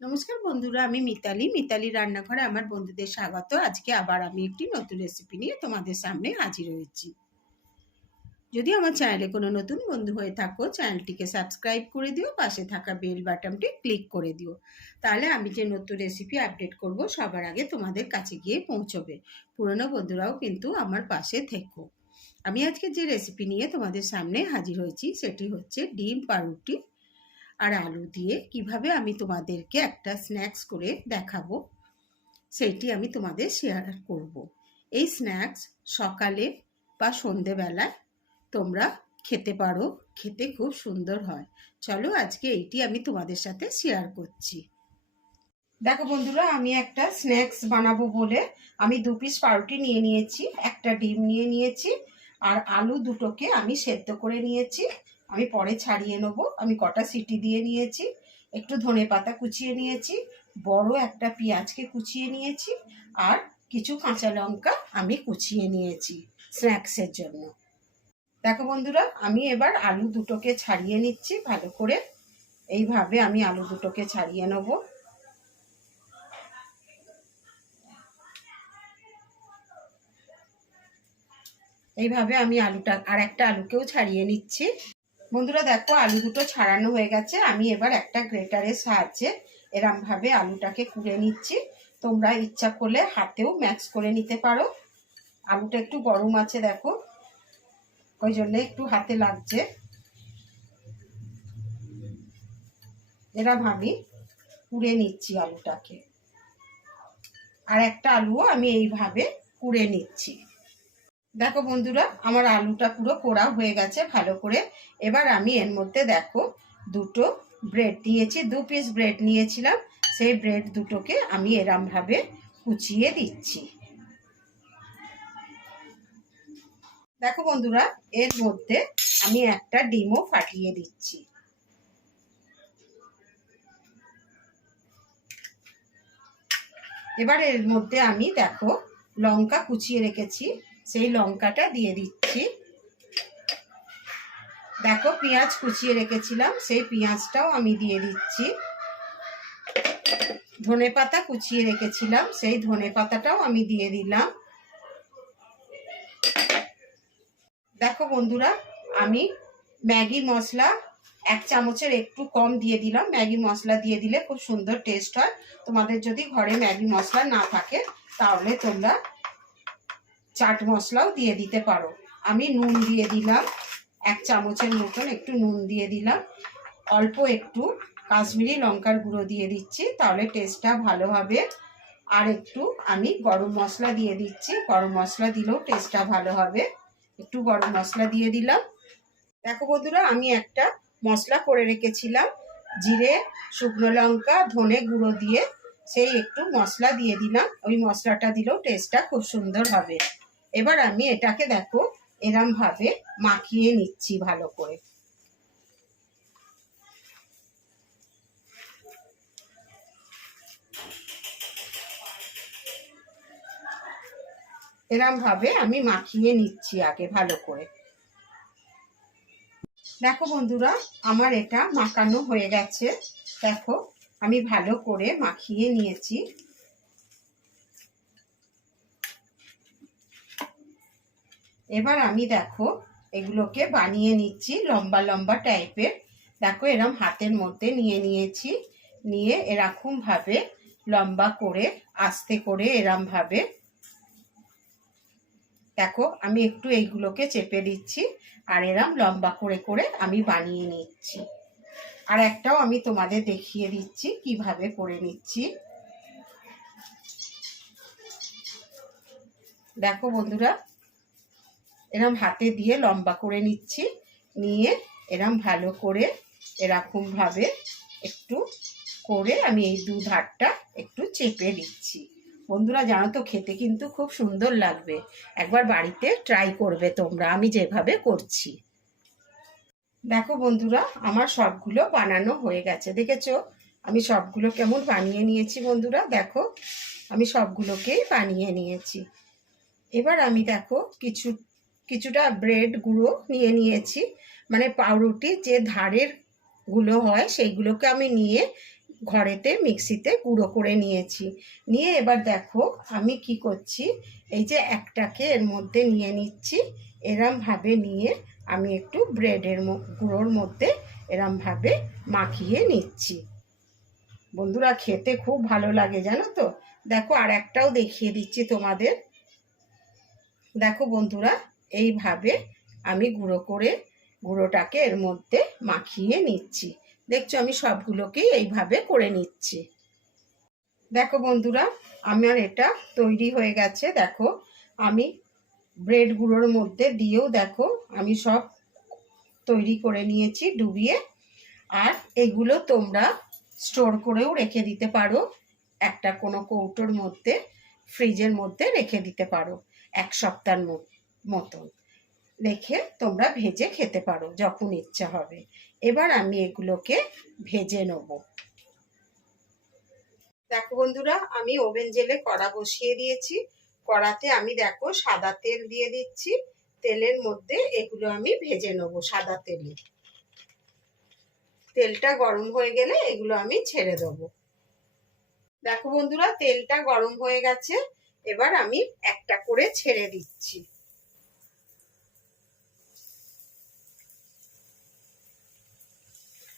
নমস্কার বন্ধুরা, আমি মিতালি রান্নাঘরে আমার বন্ধুদের স্বাগত। আজকে আবার আমি একটি নতুন রেসিপি নিয়ে তোমাদের সামনে হাজির হয়েছি। যদি আমার চ্যানেলে কোনো নতুন বন্ধু হয়ে থাকো, চ্যানেলটিকে সাবস্ক্রাইব করে দিও, পাশে থাকা বেল বাটনটি ক্লিক করে দিও। তাহলে আমি যে নতুন রেসিপি আপডেট করব সবার আগে তোমাদের কাছে গিয়ে পৌঁছবে। পুরনো বন্ধুরাও কিন্তু আমার পাশে থেকো। আমি আজকে যে রেসিপি নিয়ে তোমাদের সামনে হাজির হয়েছি সেটি হচ্ছে ডিম পাউরুটি আর আলু দিয়ে কিভাবে আমি তোমাদেরকে একটা স্ন্যাক্স করে দেখাবো, সেইটি আমি তোমাদের শেয়ার করব। এই স্ন্যাক্স সকালে বা সন্ধেবেলায় তোমরা খেতে পারো, খেতে খুব সুন্দর হয়। চলো আজকে এইটি আমি তোমাদের সাথে শেয়ার করছি। দেখো বন্ধুরা, আমি একটা স্ন্যাক্স বানাবো বলে আমি 2 পিস পাউরুটি নিয়ে নিয়েছি, একটা ডিম নিয়ে নিয়েছি, আর আলু দুটোকে আমি সেদ্ধ করে নিয়েছি। আমি পরে ছাড়িয়ে নেব। আমি কটা সিটি দিয়ে নিয়েছি, একটু ধনেপাতা কুচিয়ে নিয়েছি, বড় একটা পেঁয়াজকে কুচিয়ে নিয়েছি, আর কিছু কাঁচা লঙ্কা আমি কুচিয়ে নিয়েছি স্ন্যাক্সের জন্য। দেখো বন্ধুরা, আমি এবার আলু দুটোকে ছাড়িয়ে নিচ্ছি ভালো করে। এইভাবে আমি আলু দুটোকে ছাড়িয়ে নেব। এইভাবে আমি আলুটা আর একটা আলুকেও ছাড়িয়ে নিচ্ছি। বন্ধুরা দেখো, আলু দুটো ছাড়ানো হয়ে গেছে। আমি এবার একটা গ্রেটারের সাহায্যে এরমভাবে আলুটাকে কুড়ে নিচ্ছি। তোমরা ইচ্ছা করলে হাতেও ম্যাক্স করে নিতে পারো। আলুটা একটু গরম আছে দেখো, ওই জন্য একটু হাতে লাগছে। এরম আমি কুড়ে নিচ্ছি আলুটাকে, আর একটা আলুও আমি এইভাবে কুড়ে নিচ্ছি। দেখো বন্ধুরা, আমার আলুটা পুরো পোড়া হয়ে গেছে ভালো করে। এবার আমি এর মধ্যে দেখো দুটো ব্রেড নিয়েছি, 2 পিস ব্রেড নিয়েছিলাম। সেই ব্রেড দুটোকে আমি এরমভাবে কুচিয়ে দিচ্ছি। দেখো বন্ধুরা, এর মধ্যে আমি একটা ডিমও ফাটিয়ে দিচ্ছি। এবার এর মধ্যে আমি দেখো লঙ্কা কুচিয়ে রেখেছি, সেই লঙ্কাটা দিয়ে দিচ্ছি। দেখো পেঁয়াজ কুচিয়ে রেখেছিলাম, সেই পেঁয়াজটাও আমি দিয়ে দিচ্ছি। ধনেপাতা কুচিয়ে রেখেছিলাম, সেই ধনেপাতাটাও আমি দিয়ে দিলাম। দেখো বন্ধুরা, আমি ম্যাগি মশলা 1 চামচের একটু কম দিয়ে দিলাম। ম্যাগি মশলা দিয়ে দিলে খুব সুন্দর টেস্ট হয়। তোমাদের যদি ঘরে ম্যাগি মশলা না থাকে তাহলে তোমরা চাট মশলাও দিয়ে দিতে পারো। আমি নুন দিয়ে দিলাম, 1 চামচের মতন একটু নুন দিয়ে দিলাম। অল্প একটু কাশ্মীরি লঙ্কার গুঁড়ো দিয়ে দিচ্ছি, তাহলে টেস্টটা ভালো হবে। আর একটু আমি গরম মশলা দিয়ে দিচ্ছি, গরম মশলা দিলেও টেস্টটা ভালো হবে। একটু গরম মশলা দিয়ে দিলাম। দেখো বন্ধুরা, আমি একটা মশলা করে রেখেছিলাম জিরে, শুকনো লঙ্কা, ধনে গুঁড়ো দিয়ে, সেই একটু মশলা দিয়ে দিলাম। ওই মশলাটা দিলেও টেস্টটা খুব সুন্দর হবে। এবার আমি এটাকে দেখো এরমভাবে মাখিয়ে নিচ্ছি ভালো করে। এরমভাবে আমি মাখিয়ে নিচ্ছি আগে ভালো করে। দেখো বন্ধুরা, আমার এটা মাখানো হয়ে গেছে। দেখো আমি ভালো করে মাখিয়ে নিয়েছি। এবার আমি দেখো এগুলোকে বানিয়ে নিচ্ছি লম্বা লম্বা টাইপের। দেখো এরম হাতের মধ্যে নিয়ে নিয়েছি, নিয়ে এরকম ভাবে লম্বা করে আস্তে করে এরম ভাবে দেখো আমি একটু এইগুলোকে চেপে দিচ্ছি, আর এরম লম্বা করে করে আমি বানিয়ে নিচ্ছি। আর একটাও আমি তোমাদের দেখিয়ে দিচ্ছি কিভাবে করে নিচ্ছি। দেখো বন্ধুরা, এরম হাতে দিয়ে লম্বা করে নিচ্ছি, নিয়ে এরম ভালো করে এরকম ভাবে একটু করে আমি এই দু ধারটা একটু চেপে দিচ্ছি। বন্ধুরা জানো তো, খেতে কিন্তু খুব সুন্দর লাগবে। একবার বাড়িতে ট্রাই করবে তোমরা, আমি যেভাবে করছি। দেখো বন্ধুরা, আমার সবগুলো বানানো হয়ে গেছে। দেখেছো আমি সবগুলো কেমন বানিয়ে নিয়েছি। বন্ধুরা দেখো, আমি সবগুলোকেই বানিয়ে নিয়েছি। এবার আমি দেখো কিছুটা ব্রেড গুঁড়ো নিয়ে নিয়েছি, মানে পাউরুটির যে ধারের গুলো হয় সেইগুলোকে আমি নিয়ে ঘরেতে মিক্সিতে গুঁড়ো করে নিয়েছি। নিয়ে এবার দেখো আমি কি করছি, এই যে একটাকে এর মধ্যে নিয়ে নিচ্ছি। এরমভাবে নিয়ে আমি একটু ব্রেডের গুঁড়োর মধ্যে এরমভাবে মাখিয়ে নিচ্ছি। বন্ধুরা খেতে খুব ভালো লাগে জানো তো। দেখো আর একটাও দেখিয়ে দিচ্ছি তোমাদের। দেখো বন্ধুরা এইভাবে আমি গুঁড়োটাকে এর মধ্যে মাখিয়ে নিচ্ছি। দেখছো আমি সবগুলোকেই এইভাবে করে নিচ্ছি। দেখো বন্ধুরা আমার এটা তৈরি হয়ে গেছে। দেখো আমি ব্রেড গুঁড়োর মধ্যে দিয়েও দেখো আমি সব তৈরি করে নিয়েছি ডুবিয়ে। আর এগুলো তোমরা স্টোর করেও রেখে দিতে পারো, একটা কোনো কৌটোর মধ্যে ফ্রিজের মধ্যে রেখে দিতে পারো। 1 সপ্তাহের মতন রেখে তোমরা ভেজে খেতে পারো যখন ইচ্ছা হবে। এবার আমি এগুলোকে ভেজে নেব। দেখো বন্ধুরা আমি ওভেন জেলে কড়া বসিয়ে দিয়েছি। কড়াতে আমি দেখো সাদা তেল দিয়ে দিচ্ছি। তেলের মধ্যে এগুলো আমি ভেজে নেব সাদা তেলে। তেলটা গরম হয়ে গেলে এগুলো আমি ছেড়ে দেবো। দেখো বন্ধুরা তেলটা গরম হয়ে গেছে। এবার আমি একটা করে ছেড়ে দিচ্ছি।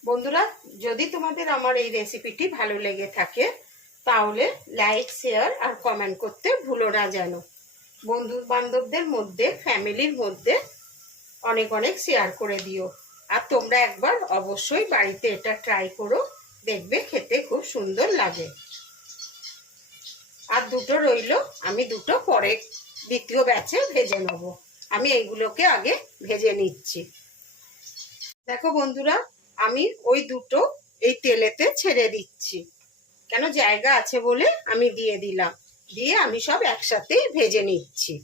বন্ধুরা যদি তোমাদের আমার এই রেসিপিটি ভালো লেগে থাকে তাহলে লাইক, শেয়ার আর কমেন্ট করতে ভুলো না যেন। বন্ধু বান্ধবদের মধ্যে, ফ্যামিলির মধ্যে অনেক অনেক শেয়ার করে দিও। আর তোমরা একবার অবশ্যই বাড়িতে এটা ট্রাই করো, দেখবে খেতে খুব সুন্দর লাগে। আর দুটো রইলো, আমি দুটো পরে দ্বিতীয় ব্যাচে ভেজে নেব। আমি এইগুলোকে আগে ভেজে নিচ্ছি। দেখো বন্ধুরা আমি ওই দুটো এই তেলেতে ছেড়ে দিচ্ছি, কেন জায়গা আছে বলে আমি দিয়ে দিলাম। দিয়ে আমি সব একসাথে ভেজে নিচ্ছি।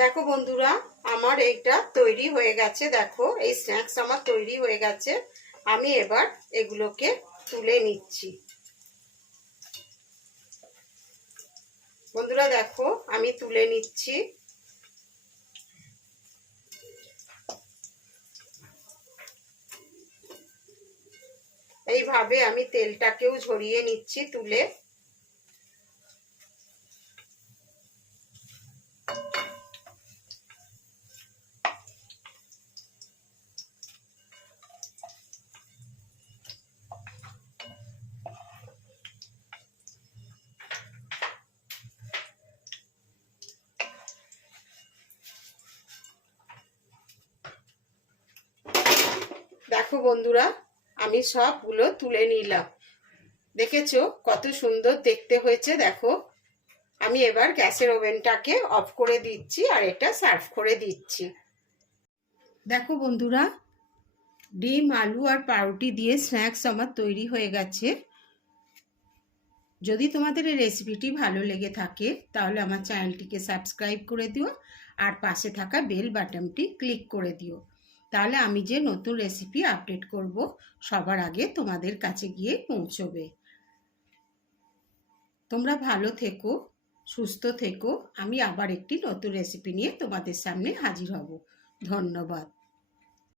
দেখো বন্ধুরা আমার এইটা তৈরি হয়ে গেছে। দেখো এই স্ন্যাক্স আমার তৈরি হয়ে গেছে। আমি এবার এগুলোকে তুলে নিচ্ছি। বন্ধুরা দেখো আমি তুলে নিচ্ছি। এইভাবে আমি তেলটাকেও ঝরিয়ে নিচ্ছি তুলে। দেখো বন্ধুরা আমি সবগুলো তুলে নিলাম। দেখেছো কত সুন্দর দেখতে হয়েছে। দেখো আমি এবার গ্যাসের ওভেনটাকে অফ করে দিচ্ছি আর এটা সার্ভ করে দিচ্ছি। দেখো বন্ধুরা ডিম, আলু আর পাউরুটি দিয়ে স্ন্যাক্স আমার তৈরি হয়ে গেছে। যদি তোমাদের এই রেসিপিটি ভালো লেগে থাকে তাহলে আমার চ্যানেলটিকে সাবস্ক্রাইব করে দিও আর পাশে থাকা বেল বাটনটি ক্লিক করে দিও। তাহলে আমি যে নতুন রেসিপি আপডেট করব সবার আগে তোমাদের কাছে গিয়ে পৌঁছবে। তোমরা ভালো থেকো, সুস্থ থেকো। আমি আবার একটি নতুন রেসিপি নিয়ে তোমাদের সামনে হাজির হব। ধন্যবাদ।